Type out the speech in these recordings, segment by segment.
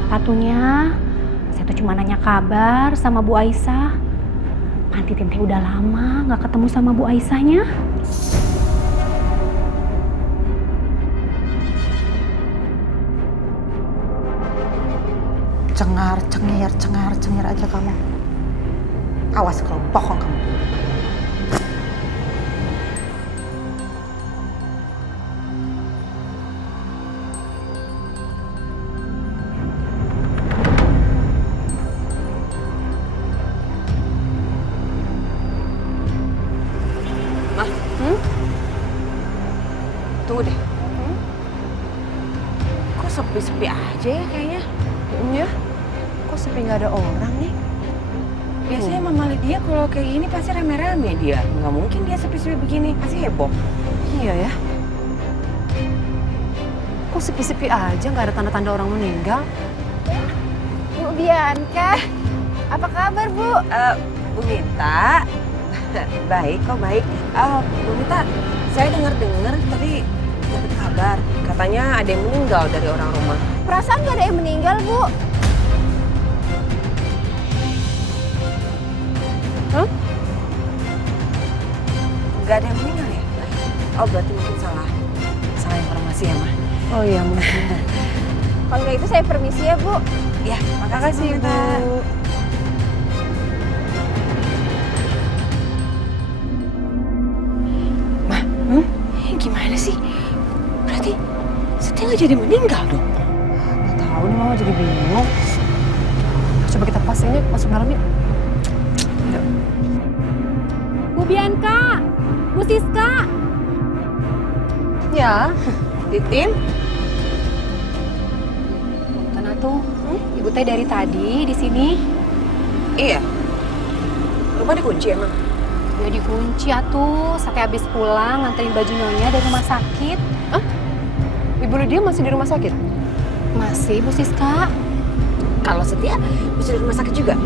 apa tuh Nya? Saya tuh cuma nanya kabar sama Bu Aisyah. Panti Tinte udah lama nggak ketemu sama Bu Aisyahnya. Cengar aja kamu. Awas kalau bohong kamu. Tunggu deh. Kok sepi-sepi aja ya kayaknya? Iya, kok sepi nggak ada orang nih? Biasanya Mama Lydia kalau kayak gini pasti rame-rame dia. Nggak mungkin dia sepi-sepi begini, pasti heboh. Iya ya. Kok sepi-sepi aja nggak ada tanda-tanda orang meninggal? Bu Bianca, apa kabar Bu? Bu Mita, baik kok baik. Bu Mita, saya dengar tadi dapat kabar katanya ada yang meninggal dari orang rumah. Perasaan nggak ada yang meninggal Bu. Nggak ada yang meninggal ya? Oh berarti mungkin salah informasi ya Mah. Oh iya mungkin. Kalau nggak itu saya permisi ya Bu. Ya, makasih Bu. Mah, gimana sih? Berarti Setia nggak jadi meninggal dong? Nggak tahu nih mama jadi bingung. Coba kita pastiin yuk masuk dalam yuk. Bu Bianca, Bu Siska. Ya. Titin? Punten tuh, Ibu teh dari tadi di sini. Iya. Rumah dikunci emang? Ya dikunci atuh, sampai habis pulang nganterin baju nyonya dari rumah sakit. Ibu Lydia masih di rumah sakit? Masih Bu Siska? Kalau Setia bisa di rumah sakit juga?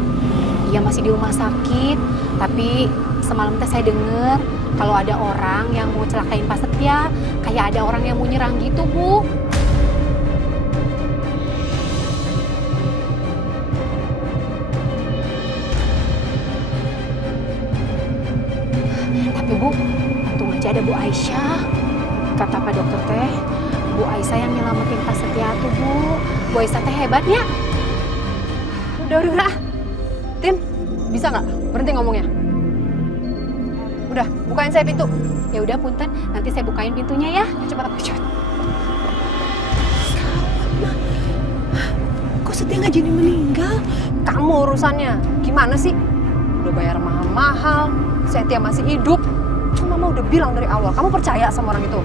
Iya masih di rumah sakit, tapi semalam teh saya dengar kalau ada orang yang mau celakain Pak Setia, kayak ada orang yang mau nyerang gitu Bu. Tapi Bu, untung aja ada Bu Aisyah. Kata Pak Dokter teh, Bu Aisyah yang nyelamatin Pak Setia tuh Bu. Bu Aisyah teh hebatnya. Udah. Tin, bisa nggak berhenti ngomongnya? Udah, bukain saya pintu. Ya udah punten, nanti saya bukain pintunya ya. Cepat. Kok Setia nggak jadi meninggal? Kamu urusannya. Gimana sih? Udah bayar mahal-mahal, Setia masih hidup. Cuma mama udah bilang dari awal, kamu percaya sama orang itu?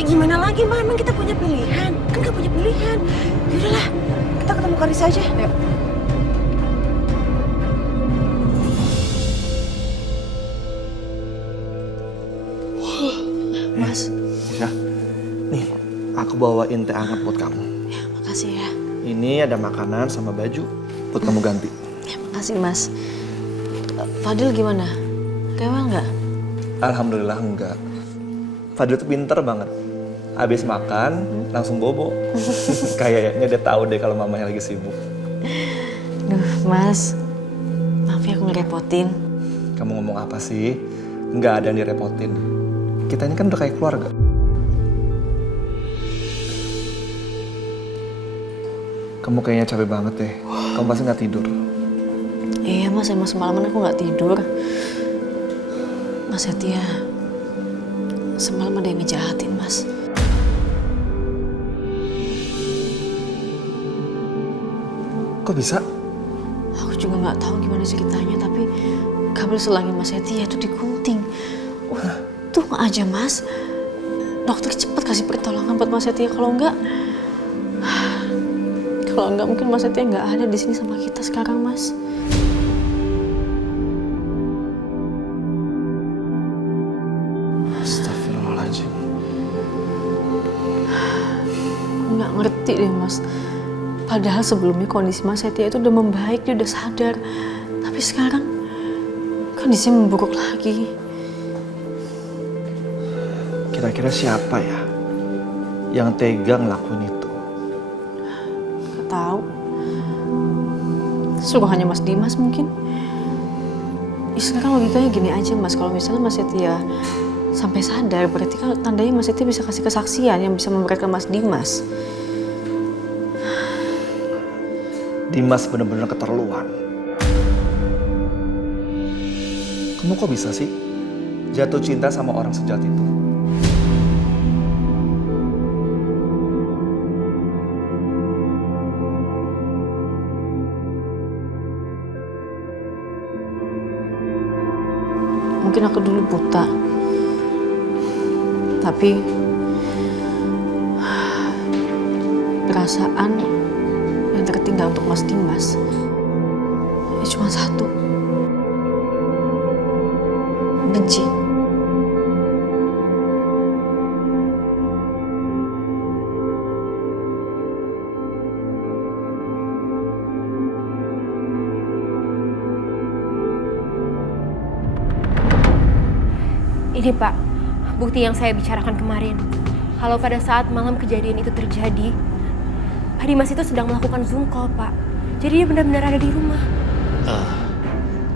Gimana lagi Mah, emang kita punya pilihan? Kan nggak punya pilihan. Yaudahlah, kita ketemu Karissa aja. Ayo. Mas. Ya, nih aku bawain teh hangat buat kamu. Ya, makasih ya. Ini ada makanan sama baju buat kamu ganti. Ya, makasih Mas. Fadil gimana? Kewel nggak? Alhamdulillah enggak. Fadil tuh pinter banget. Abis makan langsung bobo. Kayaknya dia tahu deh kalau mamanya lagi sibuk. Duh, Mas. Maaf ya aku ngerepotin. Kamu ngomong apa sih? Nggak ada yang direpotin. Kita ini kan udah kayak keluarga. Kamu kayaknya capek banget deh. Kamu pasti nggak tidur. Iya Mas, emang semalaman aku nggak tidur. Mas Setia, semalam ada yang ngejahatin Mas. Kok bisa? Aku juga nggak tahu gimana ceritanya, tapi kabel selangnya Mas Setia itu digunting. Untung aja Mas, dokter cepet kasih pertolongan buat Mas Setia. Kalau enggak mungkin Mas Setia nggak ada di sini sama kita sekarang Mas. Astagfirullahaladzim. Aku nggak ngerti deh Mas. Padahal sebelumnya kondisi Mas Setia itu udah membaik, dia udah sadar. Tapi sekarang kondisinya memburuk lagi. Kira-kira siapa ya yang tega ngelakuin itu? Gak tahu. Suruhannya Mas Dimas mungkin. Ya, sekarang logikanya gini aja Mas, kalau misalnya Mas Setia sampai sadar, berarti kan tandanya Mas Setia bisa kasih kesaksian yang bisa memberatkan Mas Dimas. Dimas bener-bener keterlaluan. Kamu kok bisa sih jatuh cinta sama orang sejahat itu? Mungkin aku dulu buta, tapi perasaan yang tertinggal untuk Mas Dimas ya cuma satu, benci. Ini Pak, bukti yang saya bicarakan kemarin. Kalau pada saat malam kejadian itu terjadi, Pak Dimas itu sedang melakukan Zoom call, Pak. Jadi dia benar-benar ada di rumah.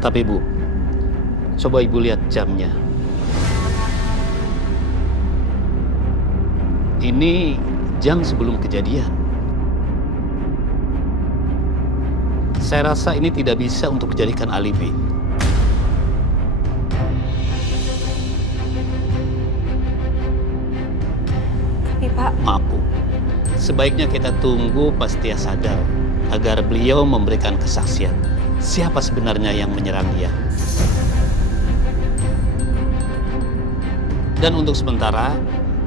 Tapi Bu, coba Ibu lihat jamnya. Ini jam sebelum kejadian. Saya rasa ini tidak bisa untuk dijadikan alibi. Pak. Maaf Bu, sebaiknya kita tunggu pas dia sadar agar beliau memberikan kesaksian siapa sebenarnya yang menyerang dia. Dan untuk sementara,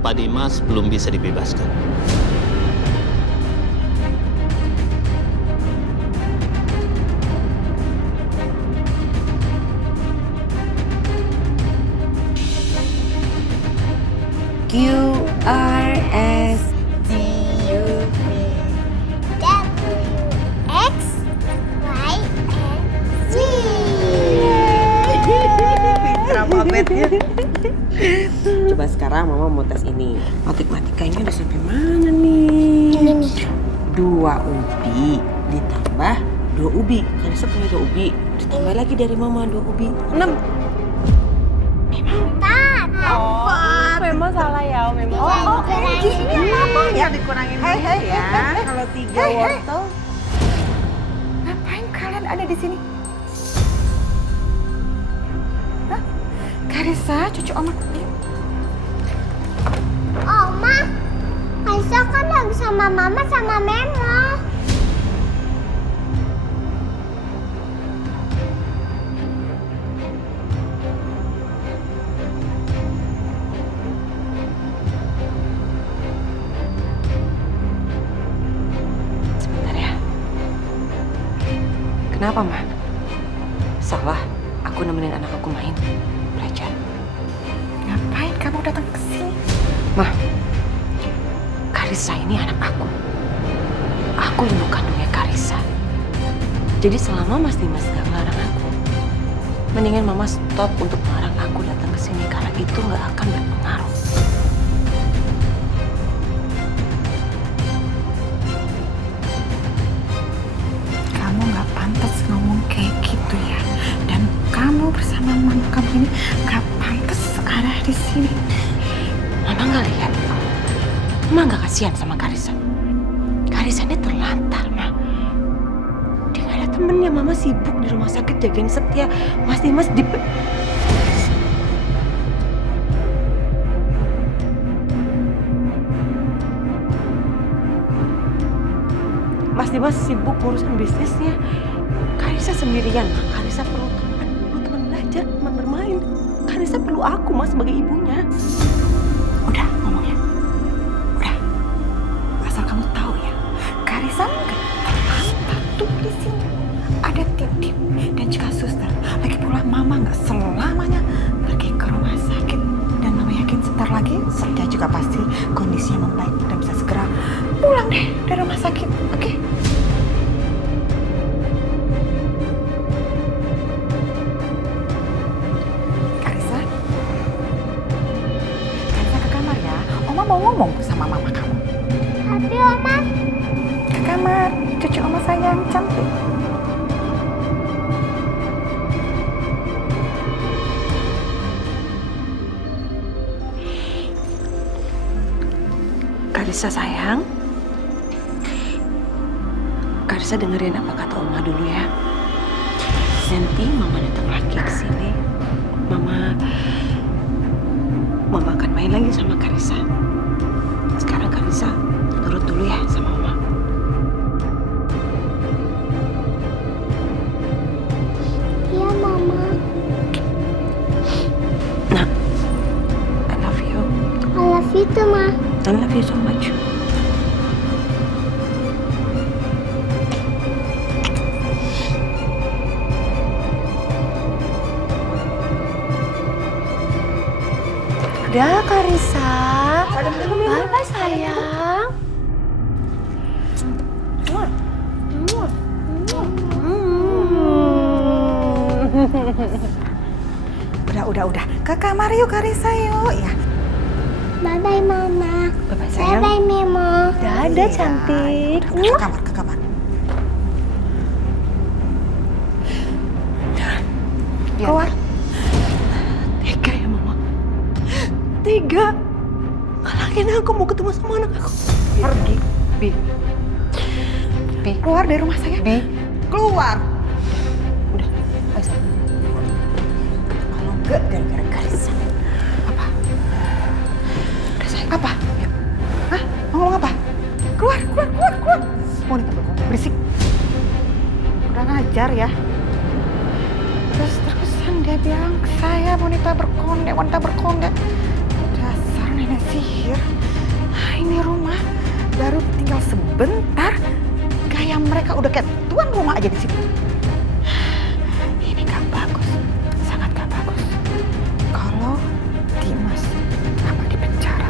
Pak Dimas belum bisa dibebaskan. Coba sekarang Mama mau tes ini. Matematikanya udah sampai mana nih? Ini nih. 2 ubi ditambah 2 ubi. Karisa punya 2 ubi. Ditambah lagi dari Mama 2 ubi. 6. 4. Memang salah ya, memang. Ini apa ya dikurangin ya? Kalau 3 wortel. Ngapain kalian ada di sini? Hah? Karisa, cucu Oma. Oma, Kaisa kan lagi sama Mama sama Memo. Sebentar ya. Kenapa, Ma? Salah, aku nemenin anak aku main, belajar. Ngapain kamu datang ke sini? Ma, Karisa ini anak aku. Aku ibu kandungnya Karisa. Jadi selama Mas Dimas gak ngelarang aku, mendingan Mama stop untuk melarang aku datang ke sini karena itu gak akan berpengaruh. Kamu nggak pantas ngomong kayak gitu ya. Dan kamu bersama mama kamu ini nggak pantas ada di sini. Mama gak lihat. Mama gak kasihan sama Karisa. Karisa ini terlantar, Ma. Dia gak ada temennya. Mama sibuk di rumah sakit jagain Setia. Mas Dimas di... Mas Dimas sibuk urusan bisnisnya. Karisa sendirian, Ma. Karisa perlu teman belajar, teman bermain. Karisa perlu aku, Ma, sebagai ibunya. Udah ngomongnya. Udah. Asal kamu tahu ya, Karisa nggak terlantar tuh di sini. Ada tim dan juga suster. Lagi pula mama nggak selamanya pergi ke rumah sakit. Dan mama yakin sebentar lagi Setia juga pasti kondisinya membaik dan bisa segera pulang deh dari rumah sakit. Oke? Karisa ke kamar ya. Oma mau ngomong sama mama kamu. Tapi Oma, Ke kamar, cucu Oma sayang cantik. Karissa sayang, Karissa dengerin apa kata Oma dulu ya. Nanti Mama datang lagi ke sini. Mama akan main lagi sama Karissa. Sekarang Karissa nurut dulu ya sama Oma. Iya, Mama. Nah, I love you. I love you too, Ma. I love you so much. Udah, Karissa. Bye-bye, sayang. Udah. Ke kamar yuk Karissa yuk. Ya. Bye-bye, Mama. Bye-bye sayang. Bye-bye, Mimo. Dadah, cantik. Udah, ke kamar. Keluar. Tega ya Mama. Tega. Halangin aku mau ketemu sama anak aku. Pergi. Bi. Keluar dari rumah saya. Bi. Keluar. Udah. Ayo, sayang. Kalau enggak gara-gara Karissa. Apa? Udah sayang. Apa? Hah? Mau ngomong apa? Keluar. Wanita berkondek. Berisik. Kurang ajar ya. Terus-terusan dia bilang saya wanita berkondek. Dasar nenek sihir. Nah, ini rumah baru tinggal sebentar. Kayak mereka udah kayak tuan rumah aja di sini. Ini gak bagus, sangat gak bagus. Kalau Dimas apa di penjara,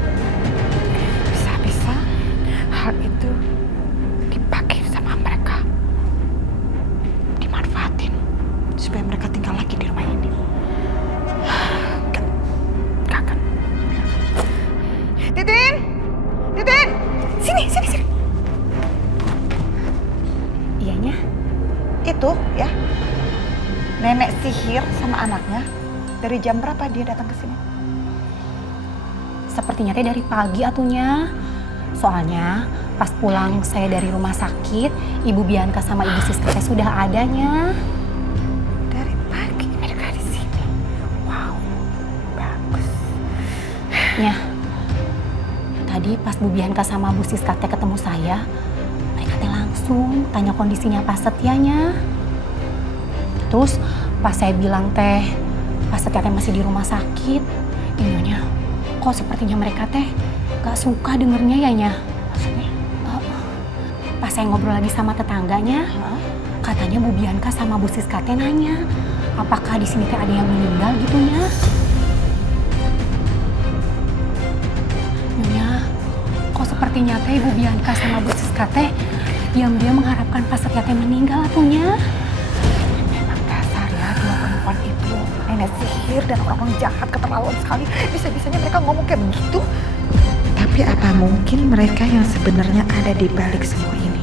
bisa-bisa hal itu dipakai sama mereka, dimanfaatin supaya mereka tinggal lagi di rumah ini. Gak akan. Titin, sini. Iyanya, Itu ya, nenek sihir sama anaknya. Dari jam berapa dia datang ke sini? sepertinya teh dari pagi atunya. Soalnya pas pulang saya dari rumah sakit, Ibu Bianca sama Ibu Siska teh sudah adanya. Dari pagi mereka di sini. Wow, bagus. Ya, tadi pas Bu Bianca sama Bu Siska teh ketemu saya, mereka teh langsung tanya kondisinya Pak Setianya. Terus pas saya bilang teh, Pak Setia teh masih di rumah sakit, inyonya, kok sepertinya mereka teh gak suka dengernya ya nya. Maksudnya? Pas saya ngobrol lagi sama tetangganya, katanya Bu Bianca sama Bu Siska teh nanya, apakah di sini teh ada yang meninggal gitunya. Nyonya, kok sepertinya teh Bu Bianca sama Bu Siska teh diam-diam mengharapkan Pak Setia teh meninggal atunya. Memang dasar ya dua perempuan itu. Nenek sihir dan orang-orang jahat keterlaluan sekali. Bisa-bisanya mereka ngomong kayak begitu. Tapi apa mungkin mereka yang sebenarnya ada di balik semua ini?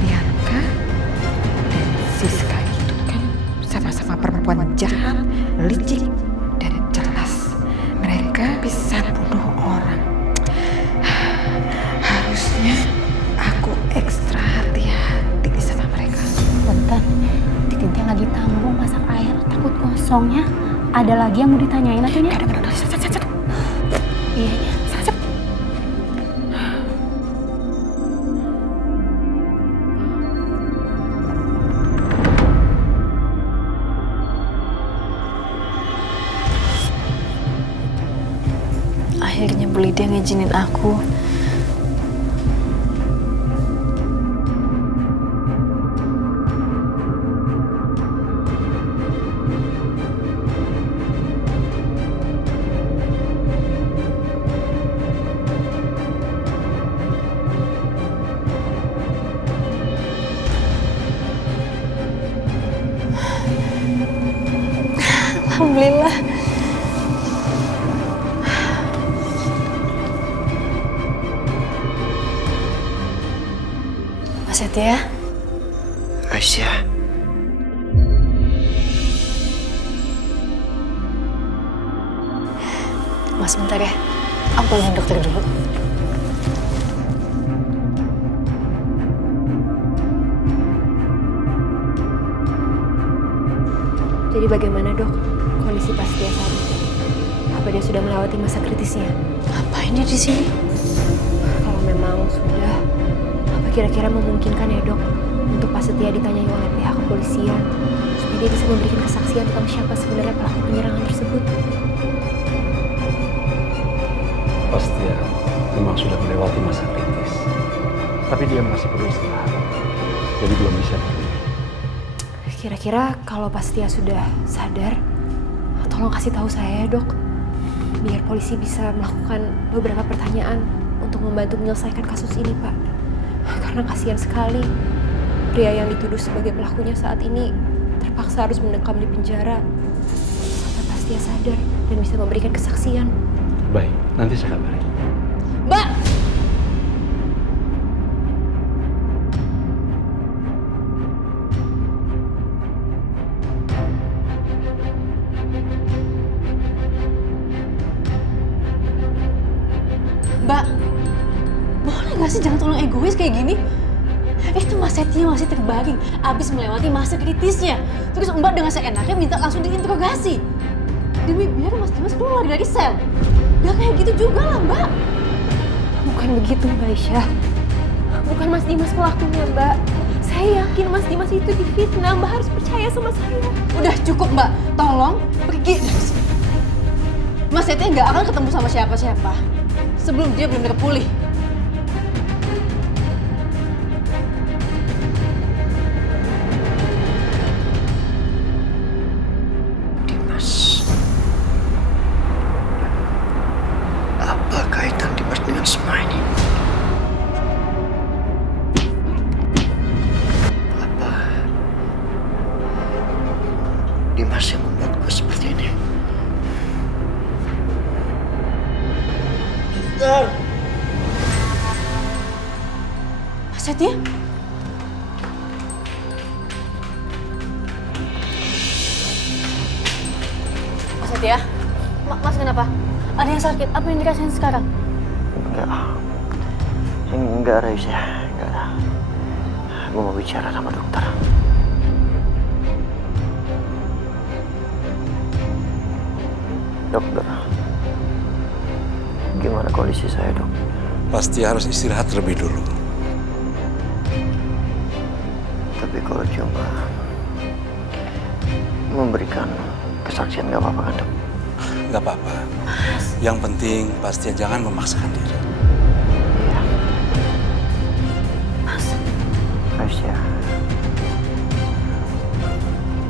Bianca dan Siska itu kan sama-sama perempuan jahat, licik, dan jelas. Mereka bisa bunuh orang. Harusnya aku ekstra hati-hati sama mereka. Bentar, Titin teh lagi tanggung masak air, takut kosongnya. Ada lagi yang mau ditanyain atunya? Ada. Iya, iya. Akhirnya Bu Lydia ngizinin aku. Alhamdulillah. Mas Setia, Aisyah, Mas bentar ya. Aku panggil dokter dulu. Jadi bagaimana dok kondisi Pak Setia saat ini? Apa dia sudah melewati masa kritisnya? Ngapain dia di sini? Kalau memang sudah, apa kira-kira memungkinkan ya dok untuk Pak Setia ditanyai oleh pihak kepolisian supaya dia bisa memberikan kesaksian tentang siapa sebenarnya pelaku penyerangan tersebut? Pasti ya, memang sudah melewati masa kritis. Tapi dia masih perlu istirahat. Jadi belum bisa. Kira-kira kalau Pak Setia sudah sadar, tolong kasih tahu saya ya dok. Biar polisi bisa melakukan beberapa pertanyaan untuk membantu menyelesaikan kasus ini Pak. Karena kasihan sekali pria yang dituduh sebagai pelakunya saat ini terpaksa harus mendekam di penjara sampai Pak Setia sadar dan bisa memberikan kesaksian. Baik, nanti saya kabarin. Mbak! Mbak, boleh gak sih jangan terlalu egois kayak gini? Itu Mas Setia masih terbaring, abis melewati masa kritisnya. Terus Mbak dengan seenaknya minta langsung diinterogasi. Demi biar Mas Dimas keluar dari sel. Gak kayak gitu juga lah Mbak. Bukan begitu Mbak Aisyah. Bukan Mas Dimas pelakunya Mbak. Saya yakin Mas Dimas itu difitnah. Mbak harus percaya sama saya. Udah cukup Mbak, tolong pergi dari sini. Mas Setia nggak akan ketemu sama siapa-siapa sebelum dia benar-benar pulih. Dimas. Apa kaitan Dimas dengan semua ini? Apa Dimas yang membuat gue seperti ini? Mas Setia? Mas Setia? Mas kenapa? Ada yang sakit? Apa yang dirasain sekarang? Enggak Raisa, enggak ada. Gue mau bicara sama dokter. Dokter, gimana kondisi saya dok? Pasti harus istirahat terlebih dulu. Tapi kalau cuma memberikan kesaksian nggak apa-apa kan dok? Nggak apa-apa. Yang penting pasti jangan memaksakan diri. Iya. Aisyah,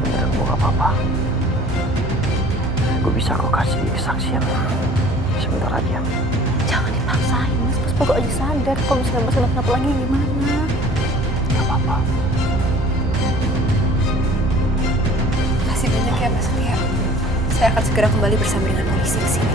beneran gue nggak apa-apa. Gue bisa kok kasih kesaksian sebentar aja. Jangan dipaksain, Mas. Mas baru aja sadar. Kalau misalnya Mas kenapa lagi gimana? Nggak apa-apa. Makasih banyak ya Pak Setia. Saya akan segera kembali bersama dengan polisi ke sini.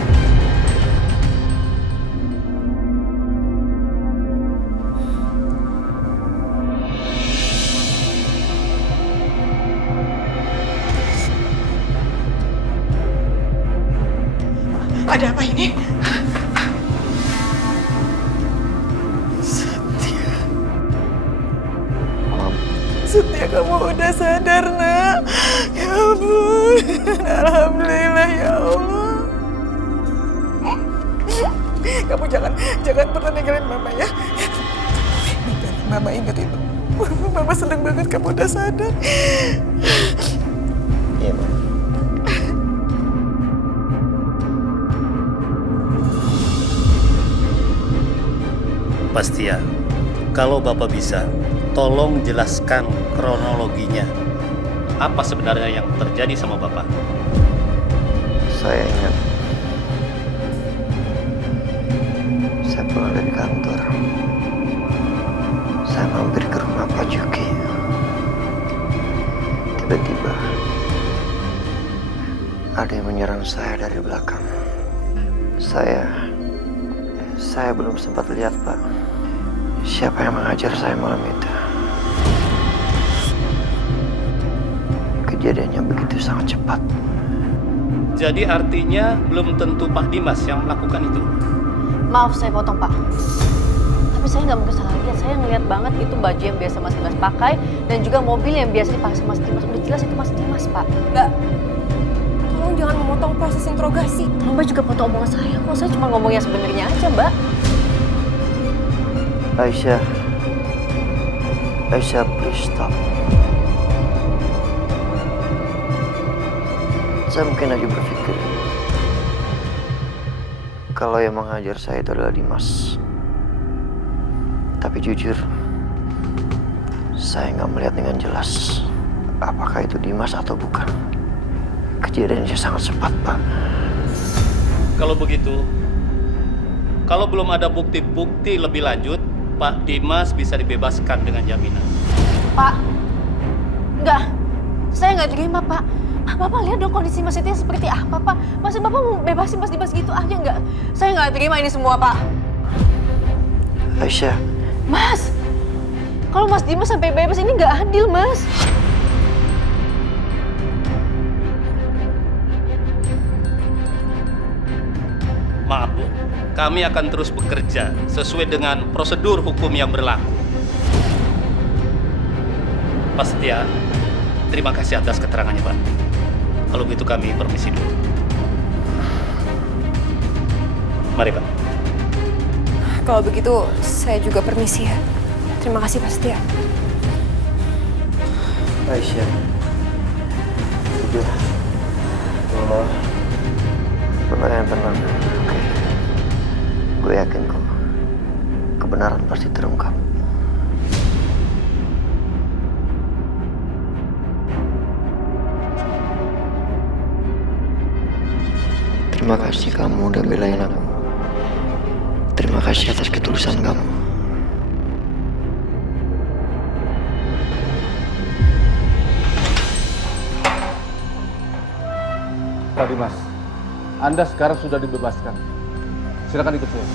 Ada apa ini? Setia, kamu udah sadar, nak. Ya ampun. Alhamdulillah, ya Allah. Kamu jangan pernah ninggalin Mama ya. Mama ingat itu. Mama seneng banget kamu udah sadar. Iya, Mama. Pasti ya, kalau Bapak bisa, tolong jelaskan kronologinya. Apa sebenarnya yang terjadi sama Bapak? Saya ingat. Saya pulang dari kantor. Saya mampir ke rumah Pak Juki. Tiba-tiba ada yang menyerang saya dari belakang. Saya belum sempat lihat, Pak. Siapa yang mengajar saya malam itu? Kejadiannya begitu sangat cepat. Jadi artinya belum tentu Pak Dimas yang melakukan itu? Maaf saya potong Pak. Tapi saya nggak mungkin salah lihat. Saya ngeliat banget itu baju yang biasa Mas Dimas pakai dan juga mobil yang biasa dipakai sama Mas Dimas. Udah jelas itu Mas Dimas. Dimas, Pak. Mbak, tolong jangan memotong proses interogasi. Mbak juga foto omongan saya kok. Saya cuma ngomong yang sebenarnya aja, Mbak. Aisyah, please stop. Saya mungkin aja berpikir kalau yang menghajar saya itu adalah Dimas. Tapi jujur, saya nggak melihat dengan jelas apakah itu Dimas atau bukan. Kejadiannya sangat cepat, Pak. Kalau begitu, kalau belum ada bukti-bukti lebih lanjut, Pak Dimas bisa dibebaskan dengan jaminan. Pak, enggak. Saya nggak terima, Pak. Bapak lihat dong kondisi Mas Setia seperti apa, Pak. Masa Bapak mau bebasin Mas Dimas gitu aja nggak? Saya nggak terima ini semua, Pak. Aisyah. Mas, kalau Mas Dimas sampai bebas ini nggak adil, Mas. Maaf Bu, kami akan terus bekerja sesuai dengan prosedur hukum yang berlaku. Pak Setia, terima kasih atas keterangannya Pak. Kalau begitu kami permisi dulu. Mari Pak. Kalau begitu, saya juga permisi ya. Terima kasih Pak Setia. Aisyah, udah, Allah yang tenang. Oke, gue yakin kok kebenaran pasti terungkap. Terima kasih kamu udah belain aku. Terima kasih atas ketulusan kamu. Pak Dimas, Anda sekarang sudah dibebaskan. Silakan ikut saya.